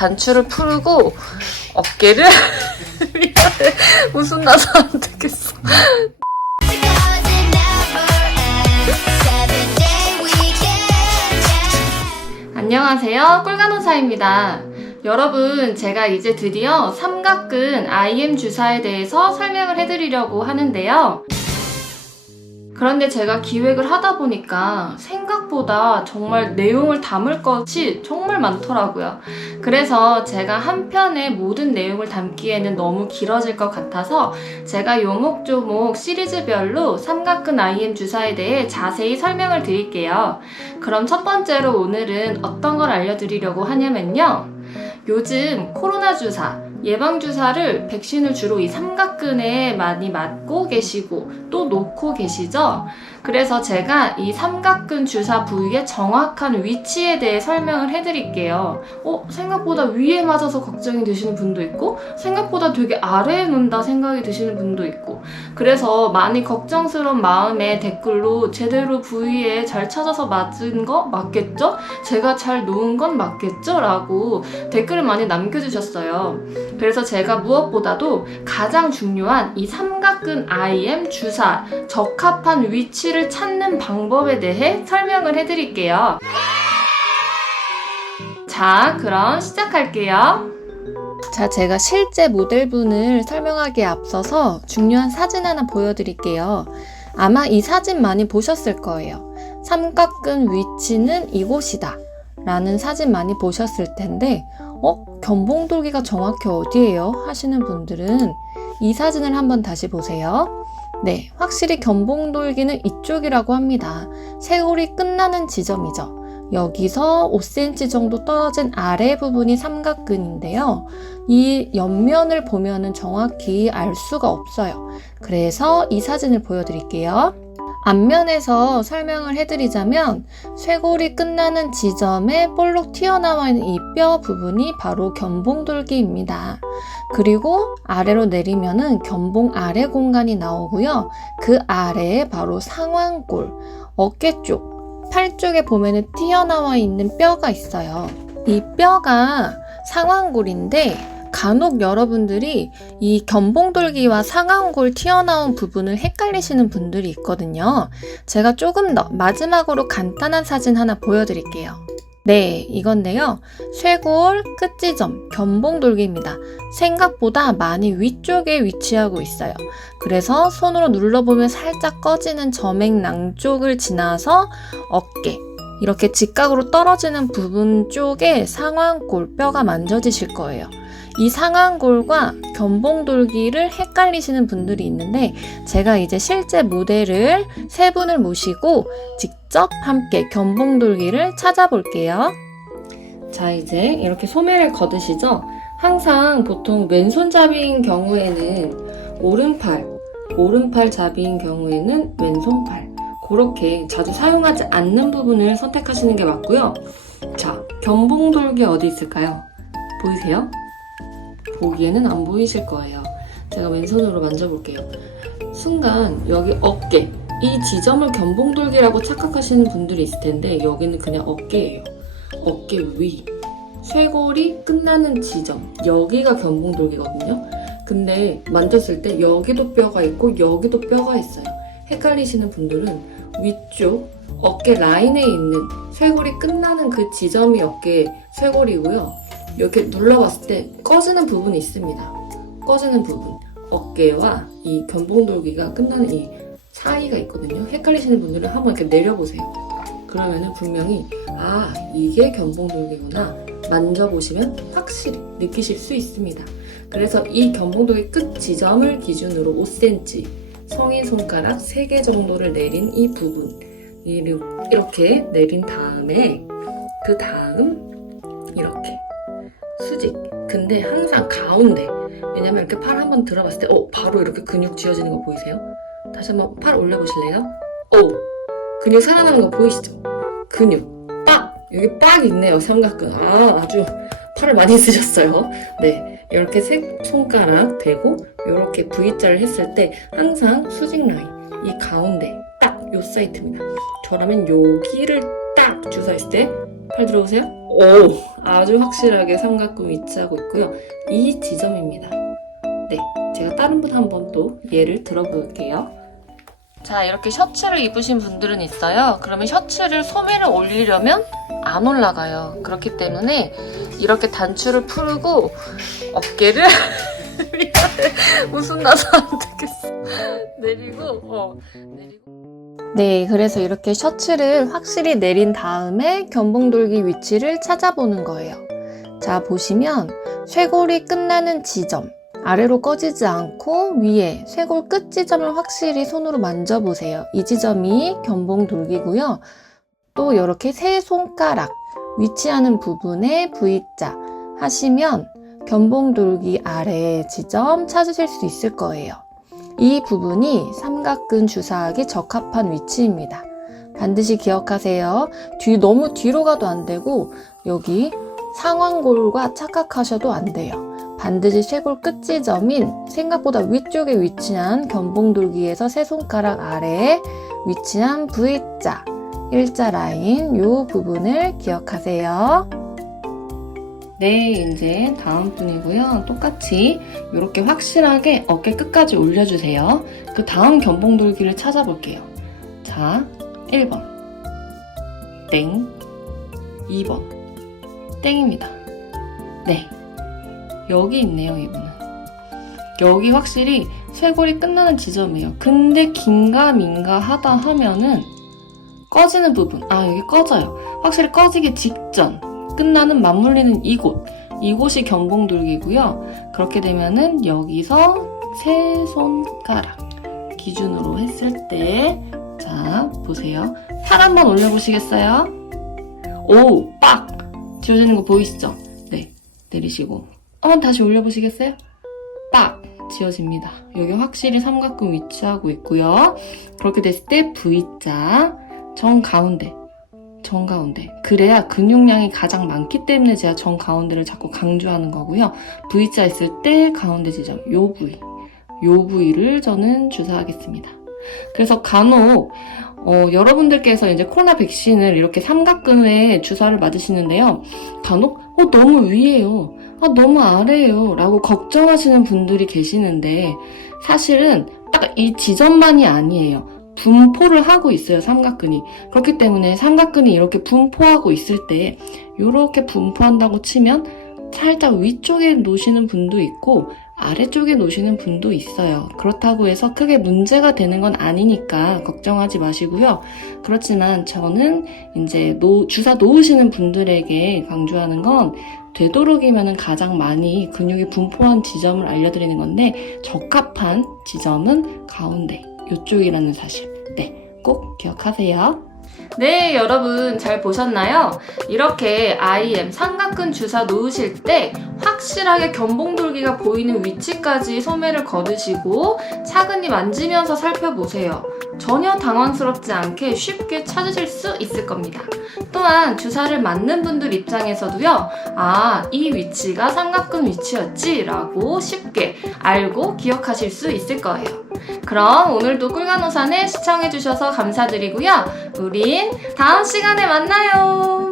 단추를 풀고 어깨를 미안해. 웃음 나서 안 되겠어. 안녕하세요. 꿀간호사입니다. 여러분, 제가 이제 드디어 삼각근 IM 주사에 대해서 설명을 해드리려고 하는데요. 그런데 제가 기획을 하다 보니까 생각보다 정말 내용을 담을 것이 정말 많더라고요. 그래서 제가 한 편에 모든 내용을 담기에는 너무 길어질 것 같아서 제가 요목조목 시리즈별로 삼각근 IM 주사에 대해 자세히 설명을 드릴게요. 그럼 첫 번째로 오늘은 어떤 걸 알려드리려고 하냐면요. 요즘 코로나 주사, 예방주사를 백신을 주로 이 삼각근에 많이 맞고 계시고 또 놓고 계시죠? 그래서 제가 이 삼각근 주사 부위의 정확한 위치에 대해 설명을 해드릴게요. 생각보다 위에 맞아서 걱정이 되시는 분도 있고 생각보다 되게 아래에 놓는다 생각이 드시는 분도 있고 그래서 많이 걱정스러운 마음에 댓글로 제대로 부위에 잘 찾아서 맞은 거 맞겠죠? 제가 잘 놓은 건 맞겠죠? 라고 댓글을 많이 남겨주셨어요. 그래서 제가 무엇보다도 가장 중요한 이 삼각근 IM 주사 적합한 위치를 찾는 방법에 대해 설명을 해드릴게요. 자, 그럼 시작할게요. 자, 제가 실제 모델분을 설명하기에 앞서서 중요한 사진 하나 보여드릴게요. 아마 이 사진 많이 보셨을 거예요. 삼각근 위치는 이곳이다 라는 사진 많이 보셨을 텐데 견봉돌기가 정확히 어디예요? 하시는 분들은 이 사진을 한번 다시 보세요. 네, 확실히 견봉돌기는 이쪽이라고 합니다. 쇄골이 끝나는 지점이죠. 여기서 5cm 정도 떨어진 아래 부분이 삼각근인데요. 이 옆면을 보면은 정확히 알 수가 없어요. 그래서 이 사진을 보여드릴게요. 앞면에서 설명을 해드리자면 쇄골이 끝나는 지점에 볼록 튀어나와 있는 이 뼈 부분이 바로 견봉돌기입니다. 그리고 아래로 내리면은 견봉 아래 공간이 나오고요. 그 아래에 바로 상완골, 어깨 쪽, 팔 쪽에 보면은 튀어나와 있는 뼈가 있어요. 이 뼈가 상완골인데 간혹 여러분들이 이 견봉돌기와 상완골 튀어나온 부분을 헷갈리시는 분들이 있거든요. 제가 조금 더 마지막으로 간단한 사진 하나 보여드릴게요. 네, 이건데요. 쇄골 끝지점 견봉돌기입니다. 생각보다 많이 위쪽에 위치하고 있어요. 그래서 손으로 눌러보면 살짝 꺼지는 점액낭 쪽을 지나서 어깨, 이렇게 직각으로 떨어지는 부분 쪽에 상완골 뼈가 만져지실 거예요. 이 상완골과 견봉돌기를 헷갈리시는 분들이 있는데 제가 이제 실제 모델을 세 분을 모시고 직접 함께 견봉돌기를 찾아볼게요. 자, 이제 이렇게 소매를 걷으시죠? 항상 보통 왼손잡이인 경우에는 오른팔 잡이인 경우에는 왼손팔 그렇게 자주 사용하지 않는 부분을 선택하시는 게 맞고요. 자, 견봉돌기 어디 있을까요? 보이세요? 보기에는 안 보이실 거예요. 제가 왼손으로 만져볼게요. 순간 여기 어깨, 이 지점을 견봉돌기라고 착각하시는 분들이 있을 텐데 여기는 그냥 어깨예요. 어깨 위, 쇄골이 끝나는 지점, 여기가 견봉돌기거든요. 근데 만졌을 때 여기도 뼈가 있고 여기도 뼈가 있어요. 헷갈리시는 분들은 위쪽 어깨 라인에 있는 쇄골이 끝나는 그 지점이 어깨 쇄골이고요. 이렇게 눌러봤을 때 꺼지는 부분이 있습니다. 꺼지는 부분, 어깨와 이 견봉돌기가 끝나는 이 사이가 있거든요. 헷갈리시는 분들은 한번 이렇게 내려보세요. 그러면은 분명히 이게 견봉돌기구나 만져보시면 확실히 느끼실 수 있습니다. 그래서 이 견봉돌기 끝 지점을 기준으로 5cm, 성인 손가락 3개 정도를 내린 이 부분 이렇게 내린 다음에 그 다음 이렇게 수직. 근데 항상 가운데. 왜냐면 이렇게 팔 한번 들어봤을 때 바로 이렇게 근육 쥐어지는 거 보이세요? 다시 한번 팔 올려보실래요? 근육 살아나는 거 보이시죠? 근육 빡! 여기 빡 있네요. 삼각근. 아주 팔을 많이 쓰셨어요. 네, 이렇게 세 손가락 대고 이렇게 V자를 했을 때 항상 수직 라인 이 가운데 딱 요 사이트입니다. 저라면 여기를 딱 주사했을 때 팔 들어보세요. 오, 아주 확실하게 삼각근 위치하고 있고요. 이 지점입니다. 네, 제가 다른 분 한번 또 예를 들어볼게요. 자, 이렇게 셔츠를 입으신 분들은 있어요. 그러면 셔츠를 소매를 올리려면 안 올라가요. 그렇기 때문에 이렇게 단추를 풀고 어깨를 미안해, 웃음 나서 안 되겠어. 내리고. 네, 그래서 이렇게 셔츠를 확실히 내린 다음에 견봉돌기 위치를 찾아보는 거예요. 자, 보시면 쇄골이 끝나는 지점, 아래로 꺼지지 않고 위에 쇄골 끝 지점을 확실히 손으로 만져보세요. 이 지점이 견봉돌기고요. 또 이렇게 세 손가락 위치하는 부분에 V자 하시면 견봉돌기 아래 지점 찾으실 수 있을 거예요. 이 부분이 삼각근 주사하기 적합한 위치입니다. 반드시 기억하세요. 너무 뒤로 가도 안 되고 여기 상완골과 착각하셔도 안 돼요. 반드시 쇄골 끝 지점인 생각보다 위쪽에 위치한 견봉돌기에서 세 손가락 아래에 위치한 V자, 일자 라인 이 부분을 기억하세요. 네, 이제 다음 분이고요. 똑같이 이렇게 확실하게 어깨 끝까지 올려주세요. 그 다음 견봉돌기를 찾아볼게요. 자, 1번 땡, 2번 땡입니다. 네, 여기 있네요. 이분은 여기 확실히 쇄골이 끝나는 지점이에요. 근데 긴가민가 하다 하면은 꺼지는 부분, 여기 꺼져요. 확실히 꺼지기 직전 끝나는 맞물리는 이곳이 견봉돌기고요. 그렇게 되면은 여기서 세 손가락 기준으로 했을 때, 자, 보세요. 팔 한번 올려보시겠어요? 오, 빡! 지워지는 거 보이시죠? 네, 내리시고 한번 다시 올려보시겠어요? 빡! 지워집니다. 여기 확실히 삼각근 위치하고 있고요. 그렇게 됐을 때 V자 정가운데. 그래야 근육량이 가장 많기 때문에 제가 정가운데를 자꾸 강조하는 거고요. V자 있을 때 가운데 지점, 요 부위를 저는 주사하겠습니다. 그래서 간혹 여러분들께서 이제 코로나 백신을 이렇게 삼각근에 주사를 맞으시는데요. 간혹 너무 위에요. 너무 아래에요. 라고 걱정하시는 분들이 계시는데 사실은 딱 이 지점만이 아니에요. 분포를 하고 있어요, 삼각근이. 그렇기 때문에 삼각근이 이렇게 분포하고 있을 때 이렇게 분포한다고 치면 살짝 위쪽에 놓으시는 분도 있고 아래쪽에 놓으시는 분도 있어요. 그렇다고 해서 크게 문제가 되는 건 아니니까 걱정하지 마시고요. 그렇지만 저는 이제 주사 놓으시는 분들에게 강조하는 건 되도록이면 가장 많이 근육이 분포한 지점을 알려드리는 건데 적합한 지점은 가운데 이쪽이라는 사실, 네, 꼭 기억하세요. 네, 여러분 잘 보셨나요? 이렇게 IM 삼각근 주사 놓으실 때 확실하게 견봉돌기가 보이는 위치까지 소매를 거두시고 차근히 만지면서 살펴보세요. 전혀 당황스럽지 않게 쉽게 찾으실 수 있을 겁니다. 또한 주사를 맞는 분들 입장에서도요, 이 위치가 삼각근 위치였지 라고 쉽게 알고 기억하실 수 있을 거예요. 그럼 오늘도 꿀간호사네 시청해주셔서 감사드리고요. 우린 다음 시간에 만나요.